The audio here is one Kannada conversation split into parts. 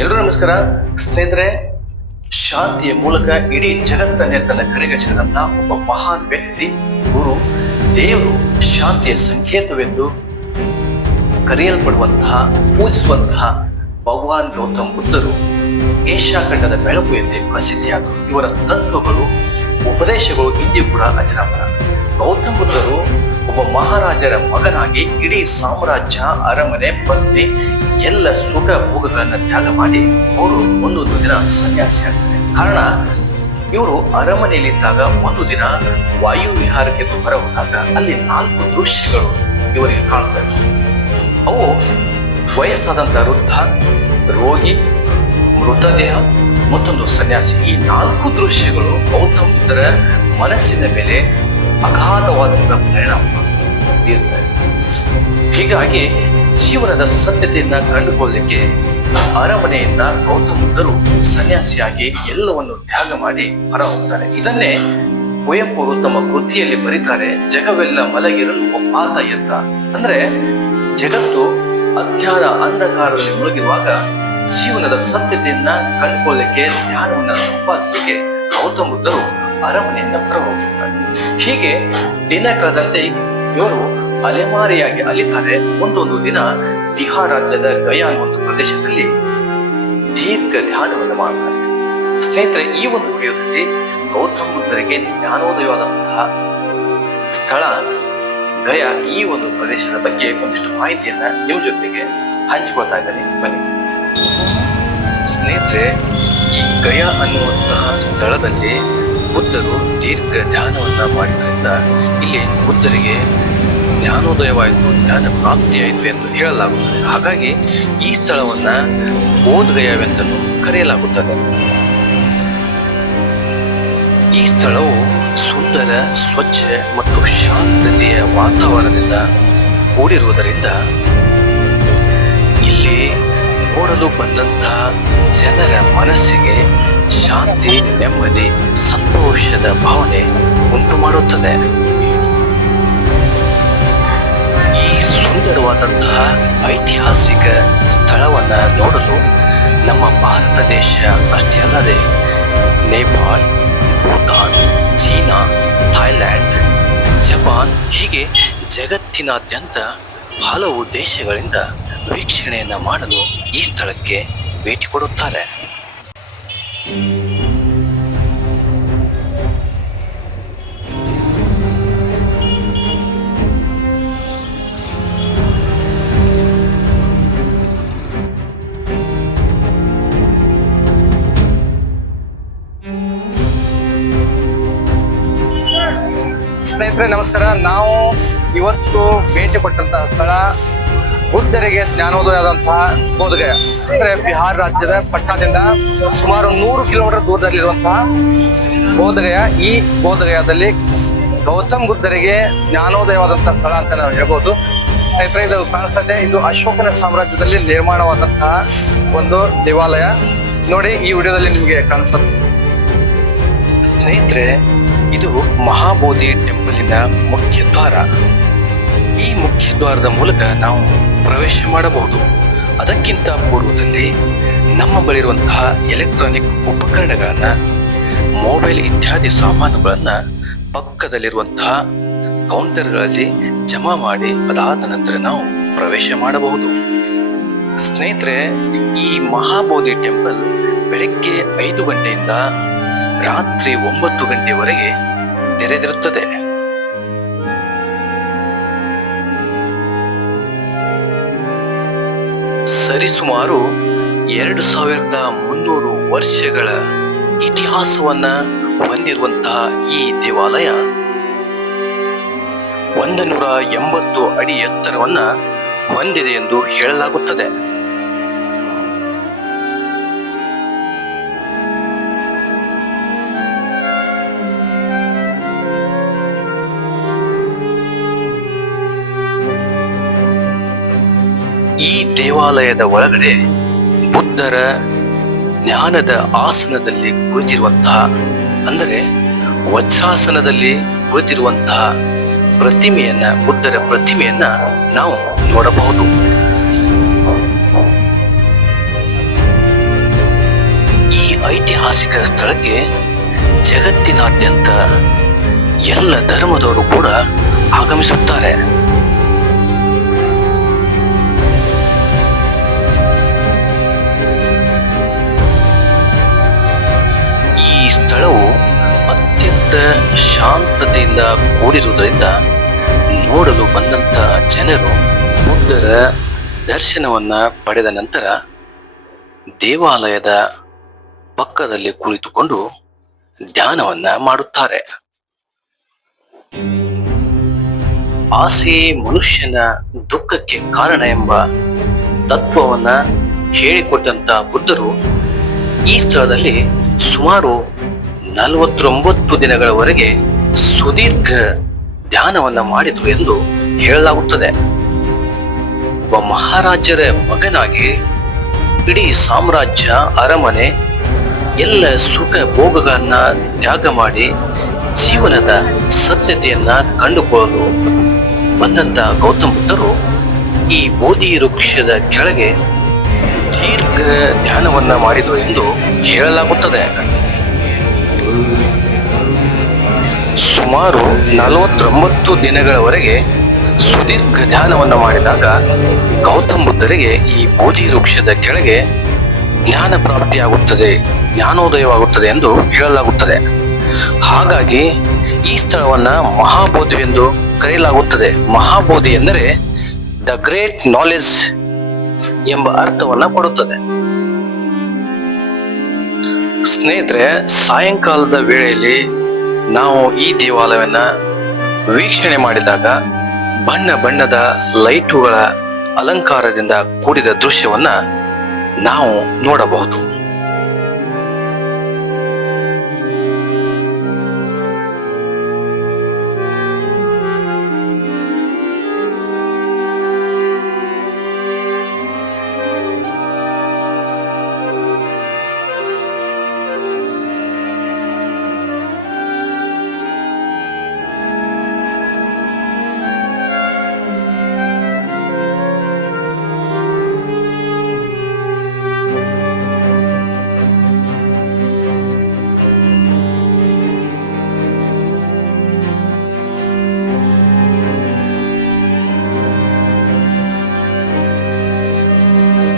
ಎಲ್ಲರೂ ನಮಸ್ಕಾರ ಸ್ನೇಹಿತರೆ. ಶಾಂತಿಯ ಮೂಲಕ ಇಡೀ ಜಗತ್ತನ್ನೇ ತನ್ನ ಕಡೆಗೆ ಸೆಳೆದಂತ ಒಬ್ಬ ಮಹಾನ್ ವ್ಯಕ್ತಿ, ಗುರು, ದೇವರು, ಶಾಂತಿಯ ಸಂಕೇತವೆಂದು ಕರೆಯಲ್ಪಡುವಂತಹ, ಪೂಜಿಸುವಂತಹ ಭಗವಾನ್ ಗೌತಮ್ ಬುದ್ಧರು ಏಷ್ಯಾ ಖಂಡದ ಬೆಳಕು ಎಂದೇ ಪ್ರಸಿದ್ಧಿಯಾದರು. ಇವರ ತತ್ವಗಳು, ಉಪದೇಶಗಳು ಇಂದಿಗೂ ಕೂಡ ಅಜರಾಮರ. ಗೌತಮ್ ಬುದ್ಧರು ಒಬ್ಬ ಮಹಾರಾಜರ ಮಗನಾಗಿ ಇಡೀ ಸಾಮ್ರಾಜ್ಯ, ಅರಮನೆ, ಪತ್ನಿ ಎಲ್ಲ ಸುಖ ಭೋಗಗಳನ್ನ ತ್ಯಾಗ ಮಾಡಿ ಅವರು ಒಂದೊಂದು ದಿನ ಸನ್ಯಾಸಿ ಆಗ್ತಾರೆ. ಕಾರಣ, ಇವರು ಅರಮನೆಯಲ್ಲಿದ್ದಾಗ ಒಂದು ದಿನ ವಾಯು ವಿಹಾರಕ್ಕೆ ಹೊರ ಹೋದಾಗ ಅಲ್ಲಿ 4 ದೃಶ್ಯಗಳು ಇವರಿಗೆ ಕಾಣ್ತವೆ. ಅವು ವಯಸ್ಸಾದಂತ ವೃದ್ಧ, ರೋಗಿ, ಮೃತದೇಹ, ಮತ್ತೊಂದು ಸನ್ಯಾಸಿ. ಈ 4 ದೃಶ್ಯಗಳು ಗೌತಮ್ ಬುದ್ಧರ ಮನಸ್ಸಿನ ಮೇಲೆ ಅಗಾಧವಾದಂತಹ ಪರಿಣಾಮ ಬೀರ್ತವೆ. ಹೀಗಾಗಿ ಜೀವನದ ಸತ್ಯತೆಯನ್ನ ಕಂಡುಕೊಳ್ಳಲಿಕ್ಕೆ ಅರಮನೆಯಿಂದ ಗೌತಮ್ ಬುದ್ಧರು ಸನ್ಯಾಸಿಯಾಗಿ ಎಲ್ಲವನ್ನು ತ್ಯಾಗ ಮಾಡಿ ಹೊರ ಹೋಗ್ತಾರೆ. ಇದನ್ನೇ ಕುವೆಂಪು ತಮ್ಮ ಕೃತಿಯಲ್ಲಿ ಬರೀತಾರೆ, ಜಗವೆಲ್ಲ ಮಲಗಿರಲು ಒಪ್ಪಾತ ಎದ್ದ. ಅಂದ್ರೆ ಜಗತ್ತು ಅಜ್ಞಾನ ಅಂಧಕಾರದಲ್ಲಿ ಮುಳುಗಿರುವಾಗ ಜೀವನದ ಸತ್ಯತೆಯನ್ನ ಕಂಡುಕೊಳ್ಳಲಿಕ್ಕೆ, ಜ್ಞಾನವನ್ನ ಸಂಪಾದಿಸಲಿಕ್ಕೆ ಗೌತಮ್ ಬುದ್ಧರು ಅರಮನೆಯಿಂದ ಹೊರ ಹೋಗುತ್ತಾರೆ. ಹೀಗೆ ದಿನ ಕಳೆದಂತೆ ಇವರು ಅಲೆಮಾರಿಯಾಗಿ ಅಲಿತಾರೆ. ಒಂದೊಂದು ದಿನ ಬಿಹಾರ್ ರಾಜ್ಯದ ಗಯಾ ಒಂದು ಪ್ರದೇಶದಲ್ಲಿ ದೀರ್ಘ ಧ್ಯಾನವನ್ನು ಮಾಡ್ತಾರೆ. ಸ್ನೇಹಿತರೆ, ಈ ಒಂದು ವಿಡಿಯೋದಲ್ಲಿ ಗೌತಮ್ ಬುದ್ಧರಿಗೆ ಜ್ಞಾನೋದಯವಾದಂತಹ ಸ್ಥಳ ಗಯಾ, ಈ ಒಂದು ಪ್ರದೇಶದ ಬಗ್ಗೆ ಒಂದಿಷ್ಟು ಮಾಹಿತಿಯನ್ನ ನಿಮ್ಮ ಜೊತೆಗೆ ಹಂಚಿಕೊಳ್ತಾ ಇದ್ದೇನೆ. ಬನ್ನಿ ಸ್ನೇಹಿತರೆ, ಈ ಗಯಾ ಅನ್ನುವಂತಹ ಸ್ಥಳದಲ್ಲಿ ಬುದ್ಧರು ದೀರ್ಘ ಧ್ಯಾನವನ್ನ ಮಾಡಿದ್ರಿಂದ ಇಲ್ಲಿ ಬುದ್ಧರಿಗೆ ಜ್ಞಾನೋದಯವಾಯಿತು, ಜ್ಞಾನ ಪ್ರಾಪ್ತಿಯಾಯಿತು ಎಂದು ಹೇಳಲಾಗುತ್ತದೆ. ಹಾಗಾಗಿ ಈ ಸ್ಥಳವನ್ನ ಬೋಧಗಯಾವೆಂದೂ ಕರೆಯಲಾಗುತ್ತದೆ. ಈ ಸ್ಥಳವು ಸುಂದರ, ಸ್ವಚ್ಛ ಮತ್ತು ಶಾಂತತೆಯ ವಾತಾವರಣದಿಂದ ಕೂಡಿರುವುದರಿಂದ ಇಲ್ಲಿ ನೋಡಲು ಬಂದಂತಹ ಜನರ ಮನಸ್ಸಿಗೆ ಶಾಂತಿ, ನೆಮ್ಮದಿ, ಸಂತೋಷದ ಭಾವನೆ ಉಂಟು ಮಾಡುತ್ತದೆ. ಈ ಸುಂದರವಾದಂತಹ ಐತಿಹಾಸಿಕ ಸ್ಥಳವನ್ನ ನೋಡಲು ನಮ್ಮ ಭಾರತ ದೇಶ ಅಷ್ಟೇ ಅಲ್ಲದೆ Nepal, Bhutan, China, Thailand, Japan ಹೀಗೆ ಜಗತ್ತಿನಾದ್ಯಂತ ಹಲವು ದೇಶಗಳಿಂದ ವೀಕ್ಷಣೆಯನ್ನ ಮಾಡಲು ಈ ಸ್ಥಳಕ್ಕೆ ಭೇಟಿ ಕೊಡುತ್ತಾರೆ. ಸ್ನೇಹಿತರೆ ನಮಸ್ಕಾರ. ನಾವು ಇವತ್ತು ಭೇಟಿ ಕೊಟ್ಟಂತಹ ಸ್ಥಳ ಬುದ್ಧರಿಗೆ ಜ್ಞಾನೋದಯ ಆದಂತಹ ಬೋಧಗಯ. ಅಂದ್ರೆ ಬಿಹಾರ್ ರಾಜ್ಯದ ಪಟ್ನಾದಿಂದ ಸುಮಾರು 100 ಕಿಲೋಮೀಟರ್ ದೂರದಲ್ಲಿರುವಂತಹ ಬೋಧಗಯ. ಈ ಬೋಧಗಯದಲ್ಲಿ ಗೌತಮ್ ಬುದ್ಧರಿಗೆ ಜ್ಞಾನೋದಯವಾದಂತಹ ಸ್ಥಳ ಅಂತ ನಾವು ಹೇಳ್ಬೋದು. ಸ್ನೇಹಿತರೆ, ಇದು ಕಾಣಿಸ್ತದೆ, ಇದು ಅಶೋಕನ ಸಾಮ್ರಾಜ್ಯದಲ್ಲಿ ನಿರ್ಮಾಣವಾದಂತಹ ಒಂದು ದೇವಾಲಯ. ನೋಡಿ, ಈ ವಿಡಿಯೋದಲ್ಲಿ ನಿಮ್ಗೆ ಕಾಣಿಸ್ತದೆ. ಸ್ನೇಹಿತರೆ, ಇದು ಮಹಾಬೋಧಿ ಟೆಂಪಲಿನ ಮುಖ್ಯ ದ್ವಾರ. ಈ ಮುಖ್ಯ ದ್ವಾರದ ಮೂಲಕ ನಾವು ಪ್ರವೇಶ ಮಾಡಬಹುದು. ಅದಕ್ಕಿಂತ ಪೂರ್ವದಲ್ಲಿ ನಮ್ಮ ಬಳಿ ಇರುವಂತಹ ಎಲೆಕ್ಟ್ರಾನಿಕ್ ಉಪಕರಣಗಳನ್ನ, ಮೊಬೈಲ್ ಇತ್ಯಾದಿ ಸಾಮಾನುಗಳನ್ನ ಪಕ್ಕದಲ್ಲಿರುವಂತಹ ಕೌಂಟರ್ಗಳಲ್ಲಿ ಜಮಾ ಮಾಡಿ ಅದಾದ ನಂತರ ನಾವು ಪ್ರವೇಶ ಮಾಡಬಹುದು. ಸ್ನೇಹಿತರೆ, ಈ ಮಹಾಬೋಧಿ ಟೆಂಪಲ್ ಬೆಳಗ್ಗೆ 5 ಗಂಟೆಯಿಂದ ರಾತ್ರಿ 9 ಗಂಟೆವರೆಗೆ ತೆರೆದಿರುತ್ತದೆ. ಸರಿಸುಮಾರು 2300 ವರ್ಷಗಳ ಇತಿಹಾಸವನ್ನ ಹೊಂದಿರುವಂತಹ ಈ ದೇವಾಲಯ 180 ಅಡಿ ಎತ್ತರವನ್ನ ಹೊಂದಿದೆ ಎಂದು ಹೇಳಲಾಗುತ್ತದೆ. ಈ ದೇವಾಲಯದ ಒಳಗಡೆ ಬುದ್ಧರ ಜ್ಞಾನದ ಆಸನದಲ್ಲಿ ಕುಳಿತಿರುವಂತಹ, ಅಂದರೆ ವಜ್ರಾಸನದಲ್ಲಿ ಕುಳಿತಿರುವಂತಹ ಪ್ರತಿಮೆಯನ್ನ, ಬುದ್ಧರ ಪ್ರತಿಮೆಯನ್ನ ನಾವು ನೋಡಬಹುದು. ಐತಿಹಾಸಿಕ ಸ್ಥಳಕ್ಕೆ ಜಗತ್ತಿನಾದ್ಯಂತ ಎಲ್ಲ ಧರ್ಮದವರು ಕೂಡ ಆಗಮಿಸುತ್ತಾರೆ. ಈ ಸ್ಥಳವು ಅತ್ಯಂತ ಶಾಂತತೆಯಿಂದ ಕೂಡಿರುವುದರಿಂದ ನೋಡಲು ಬಂದಂತ ಜನರು ಬುದ್ಧರ ದರ್ಶನವನ್ನ ಪಡೆದ ನಂತರ ದೇವಾಲಯದ ಪಕ್ಕದಲ್ಲಿ ಕುಳಿತುಕೊಂಡು ಧ್ಯಾನವನ್ನ ಮಾಡುತ್ತಾರೆ. ಆಸೆ ಮನುಷ್ಯನ ದುಃಖಕ್ಕೆ ಕಾರಣ ಎಂಬ ತತ್ವವನ್ನ ಹೇಳಿಕೊಟ್ಟಂತ ಬುದ್ಧರು ಈ ಸ್ಥಳದಲ್ಲಿ ಸುಮಾರು 49 ದಿನಗಳವರೆಗೆ ಸುದೀರ್ಘ ಧ್ಯಾನವನ್ನ ಮಾಡಿದ್ರು ಎಂದು ಹೇಳಲಾಗುತ್ತದೆ. ಒಬ್ಬ ಮಹಾರಾಜರ ಮಗನಾಗಿ ಇಡೀ ಸಾಮ್ರಾಜ್ಯ, ಅರಮನೆ, ಎಲ್ಲ ಸುಖ ಭೋಗಗಳನ್ನ ತ್ಯಾಗ ಮಾಡಿ ಜೀವನದ ಸತ್ಯತೆಯನ್ನ ಕಂಡುಕೊಳ್ಳಲು ಬಂದಂತ ಗೌತಮ ಬುದ್ಧರು ಈ ಬೋಧಿ ವೃಕ್ಷದ ಕೆಳಗೆ ದೀರ್ಘ ಧ್ಯಾನವನ್ನ ಮಾಡಿದರು ಎಂದು ಹೇಳಲಾಗುತ್ತದೆ. ಸುಮಾರು 49 ದಿನಗಳವರೆಗೆ ಸುದೀರ್ಘ ಧ್ಯಾನವನ್ನ ಮಾಡಿದಾಗ ಗೌತಮ ಬುದ್ಧರಿಗೆ ಈ ಬೋಧಿ ವೃಕ್ಷದ ಕೆಳಗೆ ಜ್ಞಾನ ಪ್ರಾಪ್ತಿಯಾಗುತ್ತದೆ, ಜ್ಞಾನೋದಯವಾಗುತ್ತದೆ ಎಂದು ಹೇಳಲಾಗುತ್ತದೆ. ಹಾಗಾಗಿ ಈ ಸ್ಥಳವನ್ನ ಮಹಾಬೋಧಿ ಎಂದು ಕರೆಯಲಾಗುತ್ತದೆ. ಮಹಾಬೋಧಿ ಎಂದರೆ ದ ಗ್ರೇಟ್ ನಾಲೆಜ್ ಎಂಬ ಅರ್ಥವನ್ನ ಕೊಡುತ್ತದೆ. ಸ್ನೇಹಿತರೆ, ಸಾಯಂಕಾಲದ ವೇಳೆಯಲ್ಲಿ ನಾವು ಈ ದೇವಾಲಯವನ್ನ ವೀಕ್ಷಣೆ ಮಾಡಿದಾಗ ಬಣ್ಣ ಬಣ್ಣದ ಲೈಟುಗಳ ಅಲಂಕಾರದಿಂದ ಕೂಡಿದ ದೃಶ್ಯವನ್ನ ನಾವು ನೋಡಬಹುದು.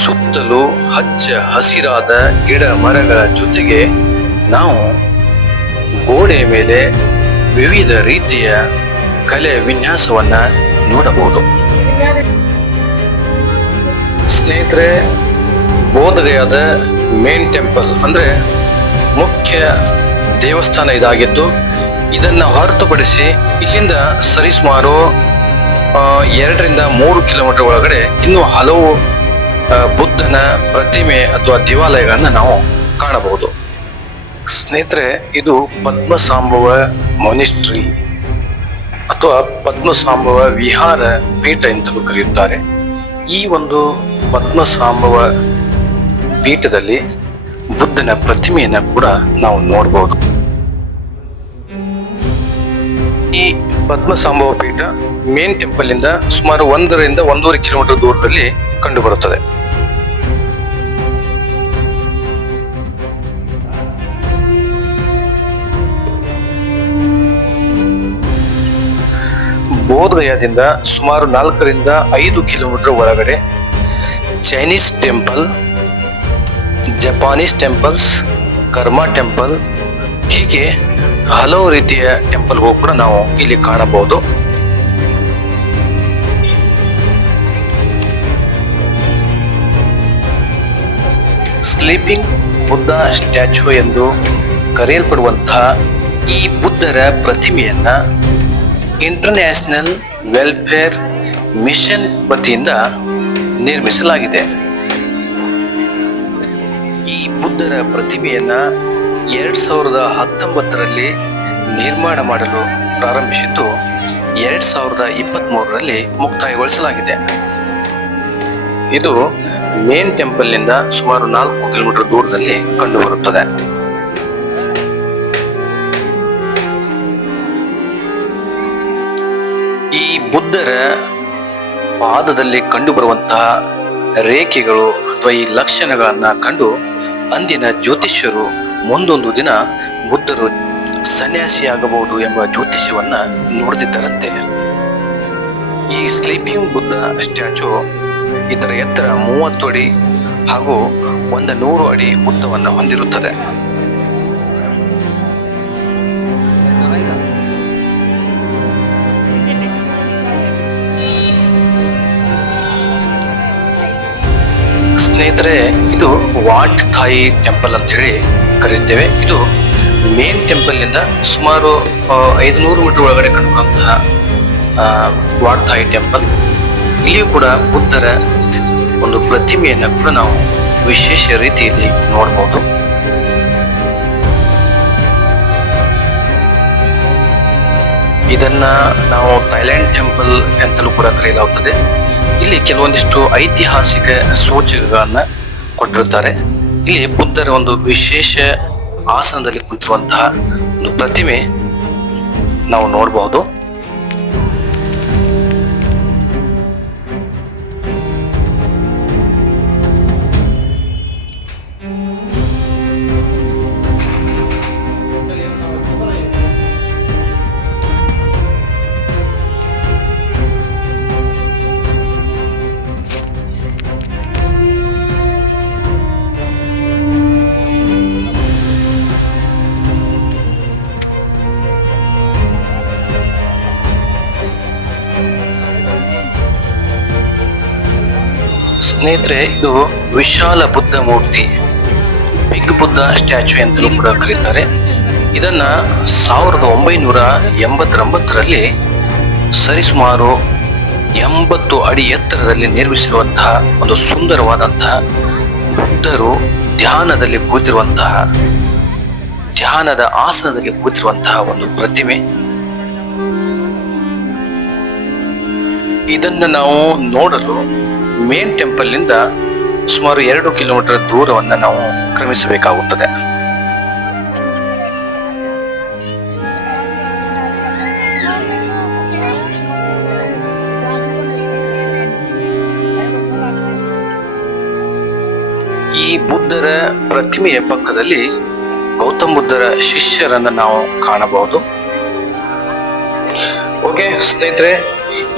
ಸುತ್ತಲೂ ಹಚ್ಚ ಹಸಿರಾದ ಗಿಡ ಮರಗಳ ಜೊತೆಗೆ ನಾವು ಗೋಡೆಯ ಮೇಲೆ ವಿವಿಧ ರೀತಿಯ ಕಲೆ ವಿನ್ಯಾಸವನ್ನ ನೋಡಬಹುದು. ಸ್ನೇಹಿತರೆ, ಬೋಧಗಯಾದ ಮೇನ್ ಟೆಂಪಲ್ ಅಂದ್ರೆ ಮುಖ್ಯ ದೇವಸ್ಥಾನ ಇದಾಗಿದ್ದು, ಇದನ್ನ ಹೊರತುಪಡಿಸಿ ಇಲ್ಲಿಂದ ಸರಿಸುಮಾರು 2-3 ಕಿಲೋಮೀಟರ್ ಒಳಗಡೆ ಇನ್ನೂ ಹಲವು ಬುದ್ಧನ ಪ್ರತಿಮೆ ಅಥವಾ ದೇವಾಲಯಗಳನ್ನ ನಾವು ಕಾಣಬಹುದು. ಸ್ನೇಹಿತರೆ, ಇದು ಪದ್ಮಸಾಂಬವ ಮೊನಿಸ್ಟ್ರಿ ಅಥವಾ ಪದ್ಮಸಾಂಬವ ವಿಹಾರ ಪೀಠ ಎಂತಲೂ ಕರೆಯುತ್ತಾರೆ. ಈ ಒಂದು ಪದ್ಮಸಾಂಬವ ಪೀಠದಲ್ಲಿ ಬುದ್ಧನ ಪ್ರತಿಮೆಯನ್ನ ಕೂಡ ನಾವು ನೋಡಬಹುದು. ಈ ಪದ್ಮಸಾಂಬವ ಪೀಠ ಮೇನ್ ಟೆಂಪಲ್ ಇಂದ ಸುಮಾರು 1-1.5 ಕಿಲೋಮೀಟರ್ ದೂರದಲ್ಲಿ ಕಂಡು ಬರುತ್ತದೆ. ಬೋಧಗಯಾದಿಂದ ಸುಮಾರು 4-5 ಕಿಲೋಮೀಟರ್ ಒಳಗಡೆ ಚೈನೀಸ್ ಟೆಂಪಲ್, ಜಪಾನೀಸ್ ಟೆಂಪಲ್ಸ್, ಕರ್ಮ ಟೆಂಪಲ್, ಹೀಗೆ ಹಲವು ರೀತಿಯ ಟೆಂಪಲ್ಗಳು ಕೂಡ ನಾವು ಇಲ್ಲಿ ಕಾಣಬಹುದು. ಸ್ಲೀಪಿಂಗ್ ಬುದ್ಧ ಸ್ಟ್ಯಾಚ್ಯೂ ಎಂದು ಕರೆಯಲ್ಪಡುವಂತಹ ಈ ಬುದ್ಧರ ಪ್ರತಿಮೆಯನ್ನ ಇಂಟರ್ನ್ಯಾಷನಲ್ ವೆಲ್ಫೇರ್ ಮಿಷನ್ ವತಿಯಿಂದ ನಿರ್ಮಿಸಲಾಗಿದೆ. ಈ ಬುದ್ಧರ ಪ್ರತಿಮೆಯನ್ನ 2019ರಲ್ಲಿ ನಿರ್ಮಾಣ ಮಾಡಲು ಪ್ರಾರಂಭಿಸಿದ್ದು 2023ರಲ್ಲಿ ಮುಕ್ತಾಯಗೊಳಿಸಲಾಗಿದೆ. ಇದು ಮೇನ್ ಟೆಂಪಲ್ ನಿಂದ ಸುಮಾರು 4 ಕಿಲೋಮೀಟರ್ ದೂರದಲ್ಲಿ ಕಂಡುಬರುತ್ತದೆ. ಈ ಬುದ್ಧರ ಪಾದದಲ್ಲಿ ಕಂಡುಬರುವಂತಹ ರೇಖೆಗಳು ಅಥವಾ ಈ ಲಕ್ಷಣಗಳನ್ನ ಕಂಡು ಅಂದಿನ ಜ್ಯೋತಿಷ್ಯರು ಮುಂದೊಂದು ದಿನ ಬುದ್ಧರು ಸನ್ಯಾಸಿಯಾಗಬಹುದು ಎಂಬ ಜ್ಯೋತಿಷ್ಯವನ್ನ ನೋಡ್ತಿದ್ದರಂತೆ. ಈ ಸ್ಲೀಪಿಂಗ್ ಬುದ್ಧ ಸ್ಟ್ಯಾಚು ಇದರ ಎತ್ತರ 30 ಅಡಿ ಹಾಗೂ 100 ಅಡಿ ಉದ್ದವನ್ನು ಹೊಂದಿರುತ್ತದೆ. ಸ್ನೇಹಿತರೆ, ಇದು ವಾಟ್ ಥಾಯಿ ಟೆಂಪಲ್ ಅಂತ ಹೇಳಿ ಕರೆಯುತ್ತೇವೆ. ಇದು ಮೇನ್ ಟೆಂಪಲ್ ನಿಂದ ಸುಮಾರು 500 ಮೀಟರ್ ಒಳಗಡೆ ಕಂಡುಬರುವಂತಹ ವಾಟ್ ಥಾಯಿ ಟೆಂಪಲ್. ಇಲ್ಲಿಯೂ ಕೂಡ ಬುದ್ಧರ ಒಂದು ಪ್ರತಿಮೆಯನ್ನು ಕೂಡ ನಾವು ವಿಶೇಷ ರೀತಿಯಲ್ಲಿ ನೋಡಬಹುದು. ಇದನ್ನ ನಾವು ಥೈಲ್ಯಾಂಡ್ ಟೆಂಪಲ್ ಅಂತಲೂ ಕೂಡ ಕರೆಯಲಾಗುತ್ತದೆ. ಇಲ್ಲಿ ಕೆಲವೊಂದಿಷ್ಟು ಐತಿಹಾಸಿಕ ಸೂಚಕಗಳನ್ನ ಕೊಟ್ಟಿರುತ್ತಾರೆ. ಇಲ್ಲಿ ಬುದ್ಧರ ಒಂದು ವಿಶೇಷ ಆಸನದಲ್ಲಿ ಕುಳಿತಿರುವಂತಹ ಒಂದು ಪ್ರತಿಮೆ ನಾವು ನೋಡಬಹುದು. ಸ್ನೇಹಿತರೆ, ಇದು ವಿಶಾಲ ಬುದ್ಧ ಮೂರ್ತಿ, ಬಿಗ್ ಬುದ್ಧ ಸ್ಟ್ಯಾಚು ಅಂತಲೂ ಕೂಡ ಕರೀತಾರೆ. ಇದನ್ನ 1989ರಲ್ಲಿ ಸರಿಸುಮಾರು 80 ಅಡಿ ಎತ್ತರದಲ್ಲಿ ನಿರ್ಮಿಸಿರುವಂತಹ ಒಂದು ಸುಂದರವಾದಂತಹ ಬುದ್ಧರು ಧ್ಯಾನದಲ್ಲಿ ಕೂತಿರುವಂತಹ, ಧ್ಯಾನದ ಆಸನದಲ್ಲಿ ಕೂತಿರುವಂತಹ ಒಂದು ಪ್ರತಿಮೆ. ಇದನ್ನ ನಾವು ನೋಡಲು ಮೇನ್ ಟೆಂಪಲ್ ನಿಂದ ಸುಮಾರು 2 ಕಿಲೋಮೀಟರ್ ದೂರವನ್ನ ನಾವು ಕ್ರಮಿಸಬೇಕಾಗುತ್ತದೆ. ಈ ಬುದ್ಧರ ಪ್ರತಿಮೆಯ ಪಕ್ಕದಲ್ಲಿ ಗೌತಮ ಬುದ್ಧರ ಶಿಷ್ಯರನ್ನ ನಾವು ಕಾಣಬಹುದು. ಓಕೆ ಸ್ನೇಹಿತರೆ,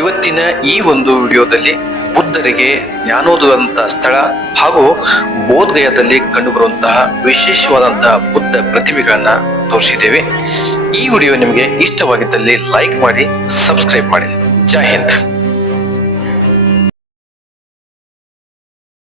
ಇವತ್ತಿನ ಈ ಒಂದು ವಿಡಿಯೋದಲ್ಲಿ ಬುದ್ಧರಿಗೆ ಜ್ಞಾನೋದಯದಂತಹ ಸ್ಥಳ ಹಾಗೂ ಬೋಧಗಯಾದಲ್ಲಿ ಕಂಡುಬರುವಂತಹ ವಿಶೇಷವಾದಂತಹ ಬುದ್ಧ ಪ್ರತಿಮೆಗಳನ್ನ ತೋರಿಸಿದ್ದೇವೆ. ಈ ವಿಡಿಯೋ ನಿಮಗೆ ಇಷ್ಟವಾಗಿದ್ದಲ್ಲಿ ಲೈಕ್ ಮಾಡಿ, ಸಬ್ಸ್ಕ್ರೈಬ್ ಮಾಡಿ. ಜೈ ಹಿಂದ್.